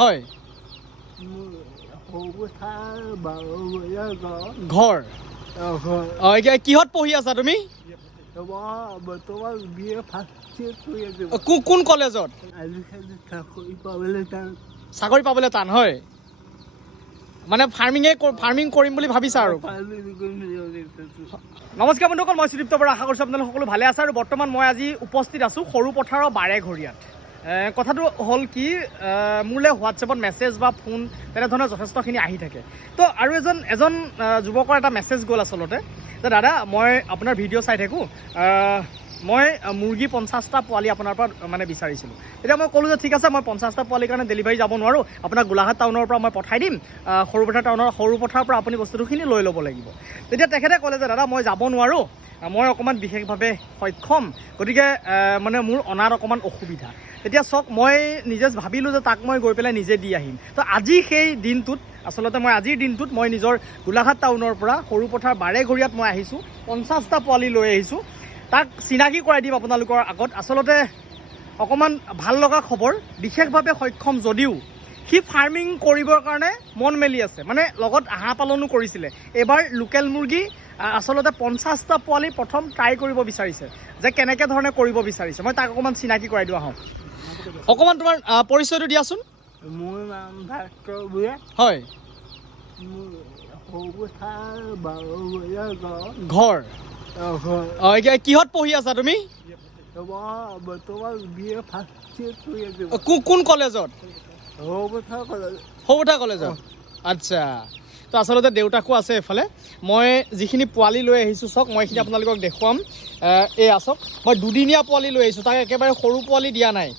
হয় ঘৰ এতিয়া কিহত পঢ়ি আছা তুমি কোন কলেজত চাকৰি পাবলৈ টান হয় মানে ফাৰ্মিং কৰিম বুলি ভাবিছা আৰু নমস্কাৰ বন্ধুসকল মই সুদীপ্ত বৰা আশা কৰিছোঁ আপোনালোক সকলো ভালে আছে আৰু বৰ্তমান মই আজি উপস্থিত আছোঁ সৰু পথাৰৰ বাৰেঘৰীয়াত কথাটো হ'ল কি মোলৈ হোৱাটছএপত মেছেজ বা ফোন তেনেধৰণৰ যথেষ্টখিনি আহি থাকে তো আৰু এজন যুৱকৰ এটা মেছেজ গ'ল আচলতে যে দাদা মই আপোনাৰ ভিডিঅ' চাই থাকোঁ মই মুৰ্গী 50টা পোৱালি আপোনাৰ পৰা মানে বিচাৰিছিলোঁ এতিয়া মই ক'লোঁ যে ঠিক আছে মই 50টা পোৱালিৰ কাৰণে ডেলিভাৰী যাব নোৱাৰোঁ আপোনাক গোলাঘাট টাউনৰ পৰা মই পঠাই দিম সৰু পথাৰৰ পৰা আপুনি বস্তুখিনি লৈ ল'ব লাগিব তেতিয়া তেখেতে ক'লে যে দাদা মই যাব নোৱাৰোঁ মই অকণমান বিশেষভাৱে সক্ষম গতিকে মানে মোৰ অনাত অকণমান অসুবিধা তেতিয়া চাওক মই নিজে ভাবিলোঁ যে তাক মই গৈ পেলাই নিজে দি আহিম তো আজি সেই দিনটোত আচলতে মই আজিৰ দিনটোত মই নিজৰ গোলাঘাট টাউনৰ পৰা সৰু পথাৰ বাৰেঘৰীয়াত মই আহিছোঁ 50টা পোৱালি লৈ আহিছোঁ তাক চিনাকি কৰাই দিম আপোনালোকৰ আগত আচলতে অকণমান ভাল লগা খবৰ বিশেষভাৱে সক্ষম যদিও সি ফাৰ্মিং কৰিবৰ কাৰণে মন মেলি আছে মানে লগত হাঁহ পালনো কৰিছিলে এইবাৰ লোকেল মুৰ্গী আচলতে 50টা পোৱালি প্ৰথম ট্ৰাই কৰিব বিচাৰিছে যে কেনেকৈ ধৰণে কৰিব বিচাৰিছে মই তাক অকণমান চিনাকি কৰাই দিওঁ আহোঁ অকণমান তোমাৰ পৰিচয়টো দিয়াচোন মোৰ নাম ভাস্কৰ বুঢ়া হয় ঘৰ এতিয়া কিহত পঢ়ি আছা তুমি কোন কলেজত সৰুপথাৰ কলেজত আচ্ছা তো আচলতে দেউতাকো আছে এইফালে মই যিখিনি পোৱালি লৈ আহিছোঁ চাওক মই এইখিনি আপোনালোকক দেখুৱাম এই আছক মই দুদিনীয়া পোৱালি লৈ আহিছোঁ তাক একেবাৰে সৰু পোৱালি দিয়া নাই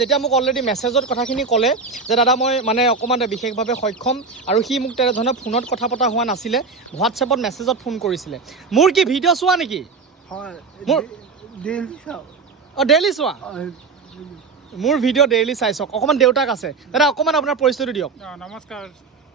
যেতিয়া মোক অলৰেডি মেছেজত কথাখিনি ক'লে যে দাদা মই মানে অকণমান বিশেষভাৱে সক্ষম আৰু সি মোক তেনেধৰণে ফোনত কথা পতা হোৱা নাছিলে হোৱাটছএপত মেছেজত ফোন কৰিছিলে মোৰ কি ভিডিঅ' চোৱা নেকি ডেইলি চোৱা মোৰ ভিডিঅ' ডেইলি চাই চাওক অকণমান দেউতাক আছে দাদা অকণমান আপোনাৰ পৰিচয়টো দিয়ক নমস্কাৰ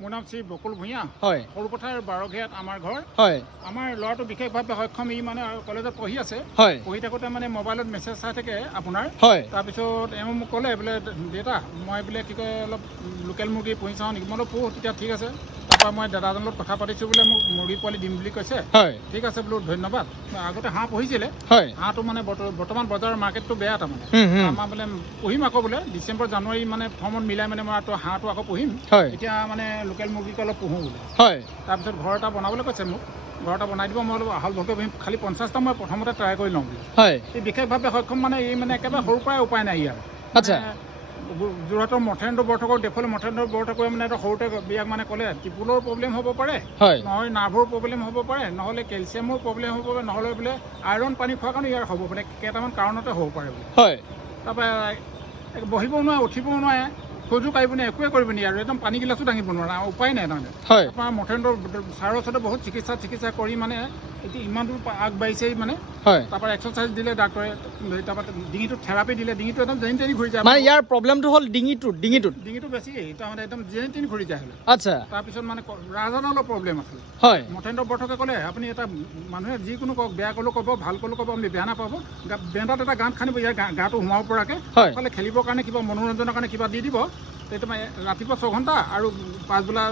মোৰ নাম শ্ৰী বকুল ভূঞা হয় সৰুপথাৰ বাৰঘৰীয়াত আমাৰ ঘৰ হয় আমাৰ ল'ৰাটো বিশেষভাৱে সক্ষম ই মানে কলেজত পঢ়ি আছে হয় পঢ়ি থাকোঁতে মানে মোবাইলত মেছেজ চাই থাকে আপোনাৰ হয় তাৰপিছত এওঁ মোক ক'লে বোলে দেউতা মই বোলে কি কয় অলপ লোকেল মুৰ্গী পুহি চাওঁ নেকি মই অলপ পুহোঁ তেতিয়া ঠিক আছে তাৰপৰা মই দাদাজনৰ লগত কথা পাতিছোঁ বোলে মোক মুৰ্গী পোৱালি দিম বুলি কৈছে হয় ঠিক আছে বোলো ধন্যবাদ আগতে হাঁহ পুহিছিলে হয় হাঁহটো মানে বৰ্তমান বজাৰৰ মাৰ্কেটটো বেয়া তাৰমানে আমাৰ বোলে পুহিম আকৌ বোলে ডিচেম্বৰ জানুৱাৰী মানে ফৰ্মত মিলাই মানে মই হাঁহটো আকৌ পুহিম এতিয়া মানে লোকেল মুৰ্গীকে অলপ পুহোঁ বোলে হয় তাৰপিছত ঘৰ এটা বনাবলৈ কৈছে মোক ঘৰ এটা বনাই দিব মই অলপ আহল ভালকৈ পুহিম খালি 50টা মই প্ৰথমতে ট্ৰাই কৰি লওঁ বোলে হয় এই বিশেষভাৱে সক্ষম মানে এই মানে একেবাৰে সৰুৰ পৰাই উপায় নাই ইয়াৰ আচ্ছা যোৰহাটৰ মথেৰেন্দ্ৰ বৰঠাকুৰ দেখুৱালে মথেৰেন্দ্ৰ বৰঠাকুৰে মানে এটা সৰুতে বিয়াক মানে ক'লে টিপুলৰ প্ৰব্লেম হ'ব পাৰে নহয় নাৰ্ভৰ প্ৰব্লেম হ'ব পাৰে নহ'লে কেলছিয়ামৰ প্ৰব্লেম হ'ব পাৰে নহ'লে বোলে আইৰণ পানী খোৱাৰ কাৰণে ইয়াৰ হ'ব পাৰে কেইটামান কাৰণতে হ'ব পাৰে বোলে তাৰপৰা বহিবও নোৱাৰে উঠিবও নোৱাৰে খোজো কাঢ়িব নোৱাৰে একোৱে কৰিব নোৱাৰে আৰু একদম পানী গিলাচো দাঙিব নোৱাৰে উপায় নাই তাৰমানে তাৰপৰা মথেৰেন্দ্ৰ ছাৰৰ ওচৰতে বহুত চিকিৎসা কৰি মানে এতিয়া ইমান দূৰ আগবাঢ়িছে মানে তাৰপৰা এক্সাৰচাইজ দিলে ডাক্তৰে তাৰপৰা ডিঙিটোত থেৰাপি দিলে ডিঙিটো একদম যেনি তেনি ঘূৰি যায় মানে ইয়াৰ প্ৰব্লেমটো হ'ল ডিঙিটো বেছি তাৰমানে একদম যেনি তেনি ঘূৰি যায় আচ্ছা তাৰপিছত মানে ৰাজহাড়ৰ অলপ প্ৰব্লেম আছিলে মথেৰেন্দ্ৰ বৰঠাকুৰে ক'লে আপুনি এটা মানুহে যিকোনো কওক বেয়া ক'লেও ক'ব ভাল ক'লেও ক'ব আপুনি বেয়া নাপাব বেণ্ডত এটা গাঁত খান্দিব ইয়াৰ গাটো সোমাব পৰাকৈ ক'লে খেলিবৰ কাৰণে কিবা মনোৰঞ্জনৰ কাৰণে কিবা দি দিব তেতিয়া ৰাতিপুৱা 6 ঘণ্টা আৰু পাছবেলা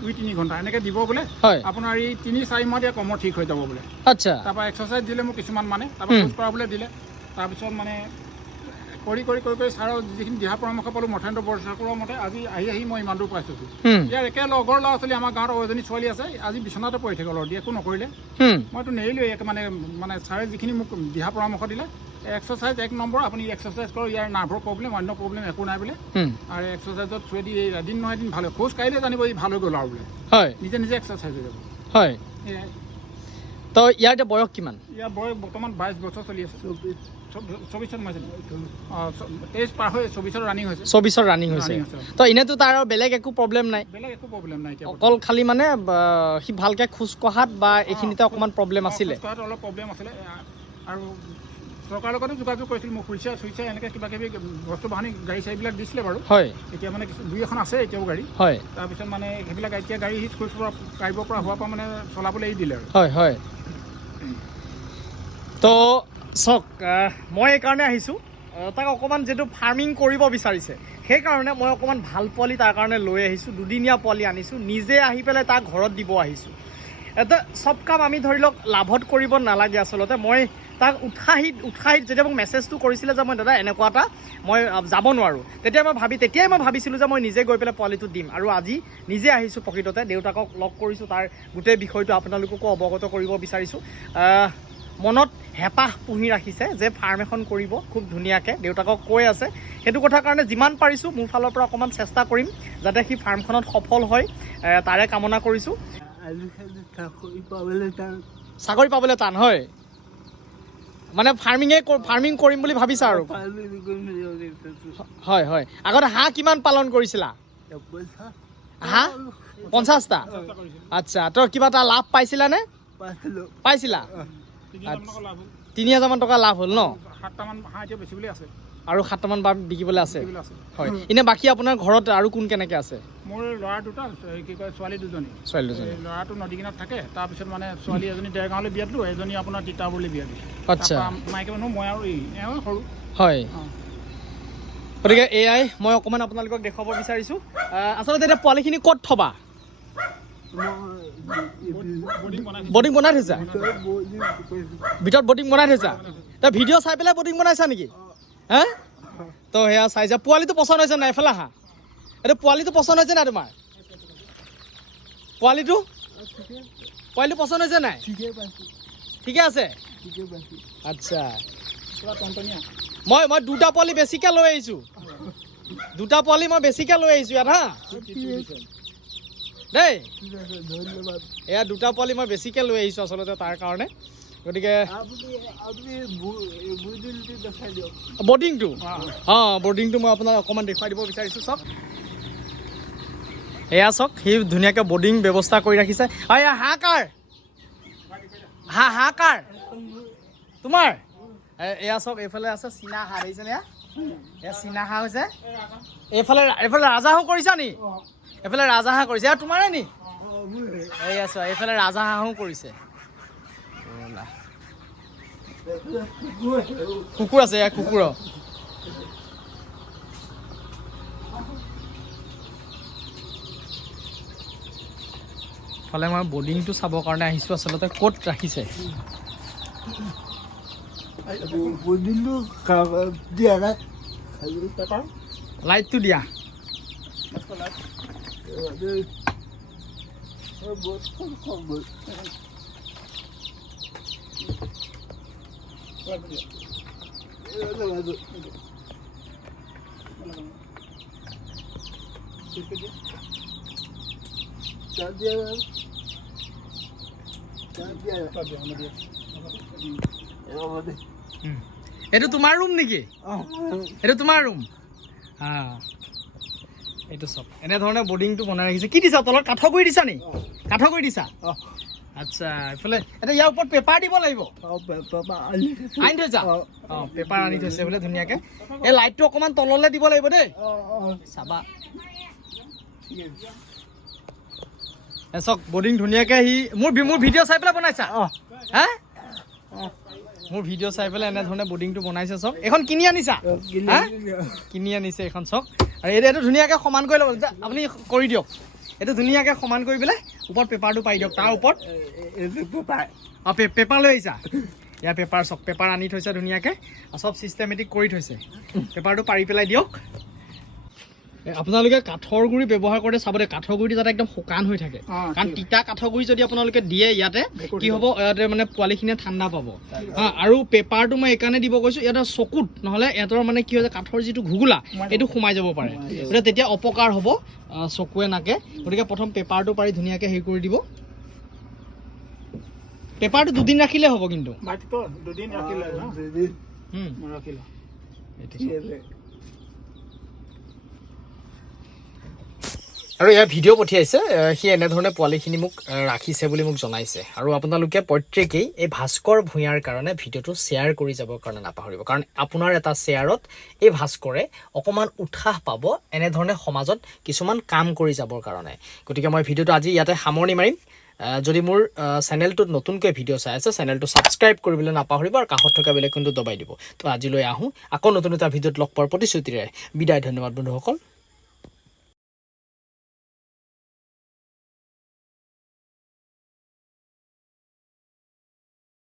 2-3 ঘণ্টা এনেকৈ দিব বোলে আপোনাৰ এই 3-4 মাহত ইয়াৰ কমৰ ঠিক হৈ যাব বোলে আচ্ছা তাৰপৰা এক্সাৰচাইজ দিলে মোক কিছুমান মানে তাৰপৰা খোজ কঢ়াবলৈ দিলে তাৰপিছত মানে কৰি ছাৰৰ যিখিনি দিহা পৰামৰ্শ পালোঁ মথেৰেন্দ্ৰ বৰঠাকুৰৰ মতে আজি আহি মই ইমান দূৰ পাইছোঁ ইয়াৰ একে লগৰ ল'ৰা ছোৱালী আমাৰ গাঁৱত এজনী ছোৱালী আছে আজি বিচনাতে পৰি থাকে অলপ একো নকৰিলে মইতো নেৰিলোঁ মানে ছাৰে যিখিনি মোক দিহা পৰামৰ্শ দিলে এক্সাৰচাইজ 1 নম্বৰ আপুনি এক্সাৰচাইজ কৰক ইয়াৰ নাৰ্ভৰ প্ৰব্লেম অন্য প্ৰব্লেম একো নাই বোলে আৰু এক্সাৰচাইজত থৈ দি এদিন নহয় এদিন ভাল খোজ কাঢ়িলে জানিব ই ভাল হৈ গ'ল আৰু বোলে নিজে এক্সাৰচাইজ হৈ যাব হয় তো ইয়াৰ এতিয়া বয়স কিমান ইয়াৰ বয়স বৰ্তমান 22 বছৰ চলি আছে 24 সোমাইছে 23 পাৰ হৈ 24 ৰানিং হৈছে তো এনেতো তাৰ বেলেগ একো প্ৰব্লেম নাই অকল খালি মানে সি ভালকৈ খোজ কঢ়াত বা এইখিনিতে অকণমান প্ৰব্লেম আছিলে অলপ প্ৰব্লেম আছিলে আৰু চৰকাৰৰ লগতে যোগাযোগ কৰিছিল মোক হুইলচেয়াৰ এনেকৈ কিবা কিবি বস্তু বাহানি গাড়ী চাড়ীবিলাক দিছিলে বাৰু এতিয়া মানে 2-এখন আছে এতিয়াও গাড়ী তাৰপিছত মানে সেইবিলাক এতিয়া গাড়ী খোজ কাঢ়িব পৰা হোৱাৰ পৰা মানে চলাবলৈ এৰি দিলে আৰু তো চাওক মই এইকাৰণে আহিছোঁ তাক অকণমান যিটো ফাৰ্মিং কৰিব বিচাৰিছে সেইকাৰণে মই অকণমান ভাল পোৱালি তাৰ কাৰণে লৈ আহিছোঁ, দুদিনীয়া পোৱালি আনিছোঁ, নিজে আহি পেলাই তাক ঘৰত দিব আহিছোঁ। এটা চব কাম আমি ধৰি লওক লাভত কৰিব নালাগে আচলতে। মই তাক উৎসাহিত যেতিয়া মোক মেছেজটো কৰিছিলে যে মই দাদা এনেকুৱা এটা মই যাব নোৱাৰোঁ, তেতিয়াই মই ভাবিছিলোঁ যে মই নিজে গৈ পেলাই পোৱালিটো দিম। আৰু আজি নিজে আহিছোঁ প্ৰকৃততে, দেউতাকক লগ কৰিছোঁ, তাৰ গোটেই বিষয়টো আপোনালোককো অৱগত কৰিব বিচাৰিছোঁ। মনত হেঁপাহ পুহি ৰাখিছে যে ফাৰ্ম এখন কৰিব খুব ধুনীয়াকৈ, দেউতাকক কৈ আছে। সেইটো কথাৰ কাৰণে যিমান পাৰিছোঁ মোৰ ফালৰ পৰা অকণমান চেষ্টা কৰিম যাতে সি ফাৰ্মখনত সফল হয়, তাৰে কামনা কৰিছোঁ। চাকৰি পাবলৈ টান হয় মানে ফাৰ্মিং কৰিম বুলি ভাবিছা আৰু? হয় হয়। আগতে হাঁহ কিমান পালন কৰিছিলা? হাঁহ 50টা? আচ্ছা, তই কিবা এটা লাভ পাইছিলানে? পাইছিলা? 3000 টকা লাভ হ'ল ন? 7টামান হাঁহ এতিয়া বেচিবলৈ আছে আৰু 7টামান বিকিবলৈ আছে। হয়, এনে বাকী আপোনাৰ ঘৰত আৰু কোন কেনেকৈ আছে? মোৰ ল'ৰা দুটা, কি কয় ছোৱালী দুজনী। ল'ৰাটো নদীকিনাত থাকে, তাৰপিছত মানে ছোৱালী এজনী দেৰগাঁৱলৈ বিয়া দিলোঁ, এজনী আপোনাৰ তিতাবৰলৈ বিয়া দিছোঁ। আচ্ছা, মাইকী মানুহ মই আৰু এওঁ সৰু। হয়, গতিকে এয়াই মই অকণমান আপোনালোকক দেখুৱাব বিচাৰিছোঁ। আচলতে এতিয়া পোৱালিখিনি ক'ত থবা? বৰ্ডিং বনাই থৈছা? ভিতৰত বৰ্ডিং বনাই থৈছা? তই ভিডিঅ' চাই পেলাই বৰ্ডিং বনাইছা নেকি? হে, তো সেয়া চাইছা। পোৱালিটো পচন্দ হৈছে নাই? এফালে আহা। এইটো পোৱালিটো পচন্দ হৈছে নাই তোমাৰ? পোৱালিটো পচন্দ হৈছে নাই? ঠিকে আছে। আচ্ছা, মই 2টা পোৱালি বেছিকৈ লৈ আহিছোঁ। 2টা পোৱালি মই বেছিকৈ লৈ আহিছোঁ ইয়াত, হা দেই। এয়া 2টা পোৱালি মই বেছিকৈ লৈ আহিছোঁ আচলতে তাৰ কাৰণে। গতিকে বৰ্ডিংটো বৰ্ডিংটো মই আপোনাক অকণমান দেখুৱাই দিব বিচাৰিছোঁ। চাওক, এয়া চাওক, সি ধুনীয়াকৈ বৰ্ডিং ব্যৱস্থা কৰি ৰাখিছে। এয়া হাঁহ কাৰ? হাঁহ কাৰ? তোমাৰ? এয়া চাওক, এইফালে আছে চীনা হাঁহ, দেখিছেনে? এয়া চীনা হাঁহ হৈছে। এইফালে ৰাজহাঁহো কৰিছা নি? এইফালে ৰাজহাঁহ কৰিছে। এয়া তোমাৰে নি? এয়া চোৱা, এইফালে ৰাজহাঁহো কৰিছে। কুকুৰ আছে, এয়া কুকুৰ। ফালে মই বৰ্ডিংটো চাবৰ কাৰণে আহিছোঁ আচলতে, ক'ত ৰাখিছে। লাইটটো দিয়া। এইটো তোমাৰ ৰুম নেকি? এইটো তোমাৰ ৰুম? এইটো চব এনেধৰণে বৰ্ডিংটো বনাই ৰাখিছে। কি দিছা তলত? কাঠৰ গুৰি দিছা নি? কাঠৰ গুৰি দিছা? আচ্ছা, এইফালে এতিয়া ইয়াৰ ওপৰত পেপাৰ দিব লাগিব। আনি থৈছা? পেপাৰ আনি থৈছে বোলে ধুনীয়াকৈ। এই লাইটটো অকণমান তললৈ দিব লাগিব দেই, চাবা। চাওক, বৰ্ডিং ধুনীয়াকৈ সি মোৰ ভিডিঅ' চাই পেলাই বনাইছা? হা, মোৰ ভিডিঅ' চাই পেলাই এনেধৰণে বৰ্ডিংটো বনাইছে। চাওক, এইখন কিনি আনিছা? কিনি আনিছে এইখন। চাওক, আৰু এইটো ধুনীয়াকৈ সমান কৰি ল'ব, আপুনি কৰি দিয়ক। এইটো ধুনীয়াকৈ সমান কৰি পেলাই ওপৰত পেপাৰটো পাৰি দিয়ক। তাৰ ওপৰত পেপাৰ লৈ আহিছা? ইয়াৰ পেপাৰ চাওক, পেপাৰ আনি থৈছে ধুনীয়াকৈ, চব ছিষ্টেমেটিক কৰি থৈছে। পেপাৰটো পাৰি পেলাই দিয়ক। আপোনালোকে কাঠৰ গুৰি ব্যৱহাৰ কৰোঁতে চাব দেই, কাঠৰ গুৰিটো যাতে একদম শুকান হৈ থাকে। কাৰণ তিতা কাঠৰ গুৰি যদি আপোনালোকে দিয়ে ইয়াতে, কি হ'ব, ইয়াতে মানে পোৱালিখিনিয়ে ঠাণ্ডা পাব। আৰু পেপাৰটো মই এইকাৰণে দিব কৈছোঁ, ইয়াতে চকুত নহ'লে ইহঁতৰ মানে কি হয়, কাঠৰ যিটো ঘুগুলা এইটো সোমাই যাব পাৰে, গতিকে তেতিয়া অপকাৰ হ'ব চকুৱে নাকে। গতিকে প্ৰথম পেপাৰটো পাৰি ধুনীয়াকৈ হেৰি কৰি দিব। পেপাৰটো 2 দিন ৰাখিলে হ'ব কিন্তু। আৰু এয়া ভিডিঅ' পঠিয়াইছে, সি এনেধৰণে পোৱালিখিনি মোক ৰাখিছে বুলি মোক জনাইছে। আৰু আপোনালোকে প্ৰত্যেকেই এই ভাস্কৰ ভূঞাৰ কাৰণে ভিডিঅ'টো শ্বেয়াৰ কৰি যাবৰ কাৰণে নাপাহৰিব, কাৰণ আপোনাৰ এটা শ্বেয়াৰত এই ভাস্কৰে অকণমান উৎসাহ পাব এনেধৰণে সমাজত কিছুমান কাম কৰি যাবৰ কাৰণে। গতিকে মই ভিডিঅ'টো আজি ইয়াতে সামৰণি মাৰিম। যদি মোৰ চেনেলটোত নতুনকৈ ভিডিঅ' চাই আছে চেনেলটো ছাবস্ক্ৰাইব কৰিবলৈ নাপাহৰিব আৰু কাষত থকা বেলেগখনটো দবাই দিব তো আজিলৈ আহোঁ আকৌ নতুন এটা ভিডিঅ'ত লগ পোৱাৰ প্ৰতিশ্ৰুতিৰে বিদায় ধন্যবাদ বন্ধুসকল